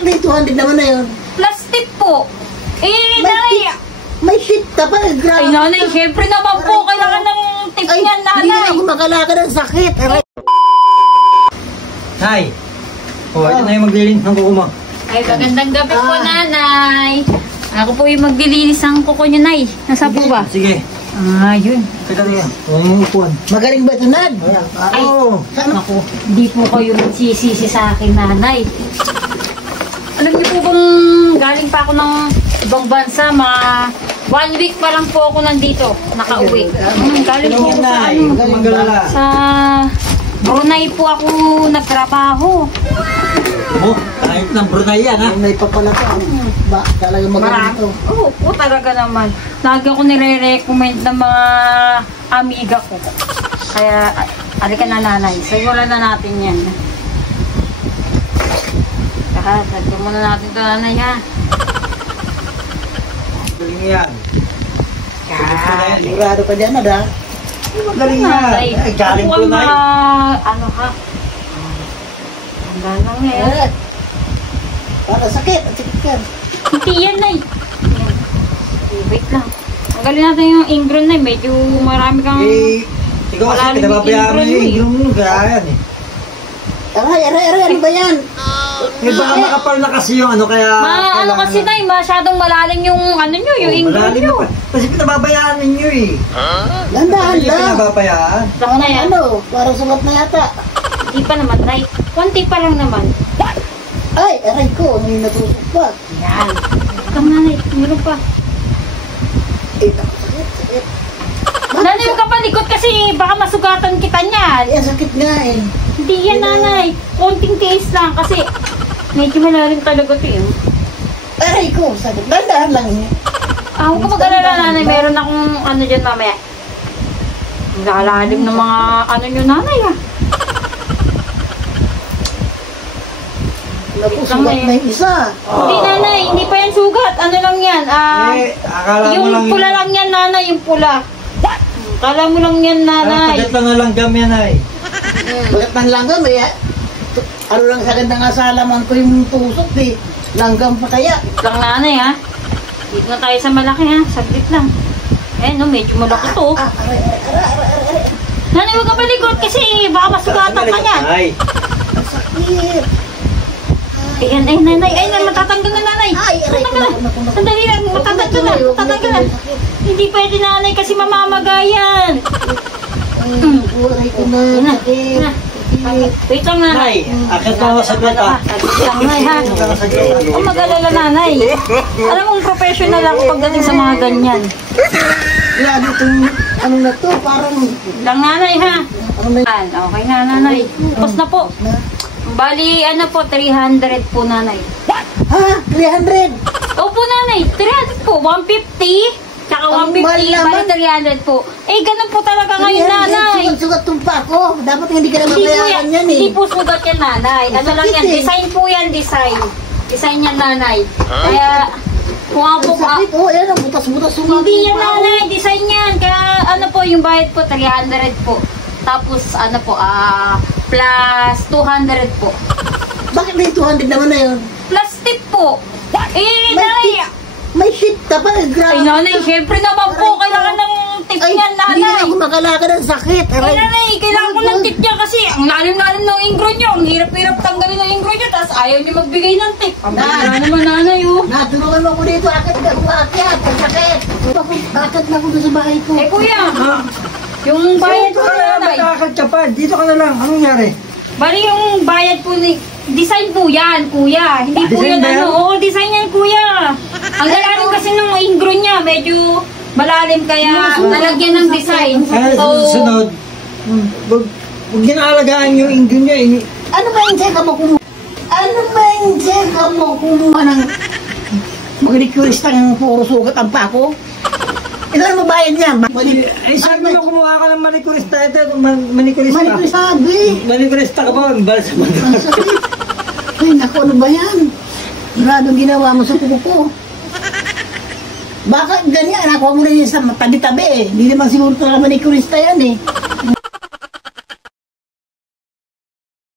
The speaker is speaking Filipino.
Bakit may 200 naman na yun? Plastic po. Eh, May nanay. May tip ka pa. Ay, nanay, syempre naman po, kailangan ng tip niyan, Hindi na nanay. ako makalakad ng sakit. Nay! O, ito na yung maglilinis ng kuko mo. Ay, magandang gabi po, nanay. Ako po yung maglilinis ng kuko niyo, nay. Nasa po ba? Sige. Ah, yun. Teka na yan. Huwag mong upuan. Magaling ba ito, Nad? Ay, Oo. naku, hindi po kayo magsisisi sa akin, nanay. Alam niyo po bang galing pa ako ng ibang bansa, mga 1 week pa lang po ako nandito, nakauwi. Galing po ako sa Nay, ano, huwag kang maggalala. sa Brunei po ako nagtrabaho. Oh, kahit ng Brunei yan, ha? May papala pa. Ba, talaga magaling ito. Oo, po talaga naman. Lagi ako nire-recommend ng mga amiga ko. Kaya, alika na, nanay. Simulan na natin yan. Saka, sagyan muna natin ito, nanay, ha? Galing yan. Sigurado ka dyan, Nad, ha? Galing yan. Nanay, Ay, galing ako ang Brunei. ano, ha? Ang lang eh. Para sakit. At sakit ka. Hindi yan, nay. Yan. Wait lang. Tanggalin natin yung ingron, nay. Medyo marami kang... Eh, ikaw kasi Malalim pinababayaan mo yung yung ingron ingron mo. Kaya yan, eh. Aray, ano ba yan? Eh, baka makapal na kasi yung ano, kaya... ano kasi, nay, masyadong malalim yung ano nyo, yung ingron Malalim nyo. na pa. Kasi pinababayaan ninyo, eh. Landahan Hindi lang. pinababayaan. Lang na yan. Ano? Parang sulat na yata. Hindi pa naman, nay. Konti pa lang naman. Ay, aray ko. May natusok pa. Yan. Lang, nanay. Meron pa. Eh, sakit. Nanay, huwag ka palikot kasi baka masugatan kita niyan. Ay, ang sakit nga eh. Hindi yan, nanay. Konting tiis lang kasi medyo malalim talaga ito eh. Aray ko, sakit. Landahan lang eh. Ah, huwag ka mag-alala, nanay. Meron akong ano dyan mamaya. Ang lalalim ng mga ano nyo, nanay ah. Napusugat na yung isa. Hindi, nanay. Hindi pa yan sugat. Ano lang yan? Eh, akala mo Yung lang pula lang yan, nanay. Yung pula. Kala mo lang yan, nanay. Pagat lang na langgam yan, ay. Bagat ng langgam eh. Ano lang sa ganda nga sa alaman ko yung tusok eh. Langgam pa kaya. Lang, nanay ha. Dito na tayo sa malaki ha. Saglit lang. Eh, no, medyo malaki to. Aray. Nanay, huwag ka palikot kasi baka masugatan ka niyan. Ay, Sakit. Ayan, ay, nanay. Ay, matatanggal na, nanay. Ay, aray ko. Matatanggal na. Sandali lang. Matatanggal na. Matatanggal na. Hindi pwede, nanay, kasi mamamagayan. Aray ko na. Sakit. Wait lang, nanay. Nay, akit na ako sa gata. Saglit lang, nanay, ha. Huwag mag-alala, nanay. Alam mong professional ako pagdating sa mga ganyan. Grabe itong ano na to. Parang Lang, nanay, ha. ano na Yan, okay na, nanay. Tapos na po. Bali, ano po, 300 po, nanay. Ha? 300? Opo, nanay. 300 po. 150. Tsaka Ang 150. mahal naman. Bali, 300 po. Eh, ganun po talaga ngayon, nanay. Sugat yung pa ako. Dapat hindi ka na Hindi po mabayaran yan. yan eh. Hindi po sugat yan, nanay. Ano lang yan. Sakit eh. Design po yan, design. Design yan, nanay. Kaya, kung ako Ang po, sakit. Oh, yan. Ang butas-butas sugat. hindi yan, yung paa ko. nanay. Design yan. Kaya, ano po, yung bayad po, 300 po. Tapos, ano po, plus 200 po. Bakit may 200 naman na yun? Plastic po. Eh, May nanay. May shit ka pa. Grabe. Ay, nanay, syempre naman po. Kailangan ng tip Ay, niyan, hindi na nanay. ako makalakad ng sakit. Ay, nanay, kailangan ko ng tip niya kasi ang lalim-lalim ng ingro niyo. Ang hirap-hirap tanggalin ng ingro niyo. Tapos ayaw niyo magbigay ng tip. Ang bala naman, nanay, oh. Natulungan mo ako dito. Akit ka umakyat. Ang sakit. Akit na ako doon sa bahay ko. Eh, kuya, yung bayad po, nanay. Magkakad ka pa. Dito ka na lang. Anong nangyari? Bali yung bayad po ni... Design po yan, kuya. Hindi po Design yan, ba yan? ano. Oo, design yan, kuya. Ang lalim kasi ng ingro niya. Medyo malalim kaya nalagyan ng design. Kaya sa susunod, huwag ginaalagaan yung ingron niya. Ano ba yung check mo kumuha? Ano ba yung check mo kumuha ng mag-request ng puro sugat ang pako? Ito na mabayad niya. Eh, sabi mo kumuha ka ng manikurista. Ito, manikurista. Manicure sabi. Manikurista ka ba? Ang balas sa mga. Ang sakit. Ay, naku, ano ba yan? Maradong ginawa mo sa kuko ko. Baka ganyan, nakuha mo na yun sa tabi-tabi eh. Hindi naman siguro talaga manicurista yan eh.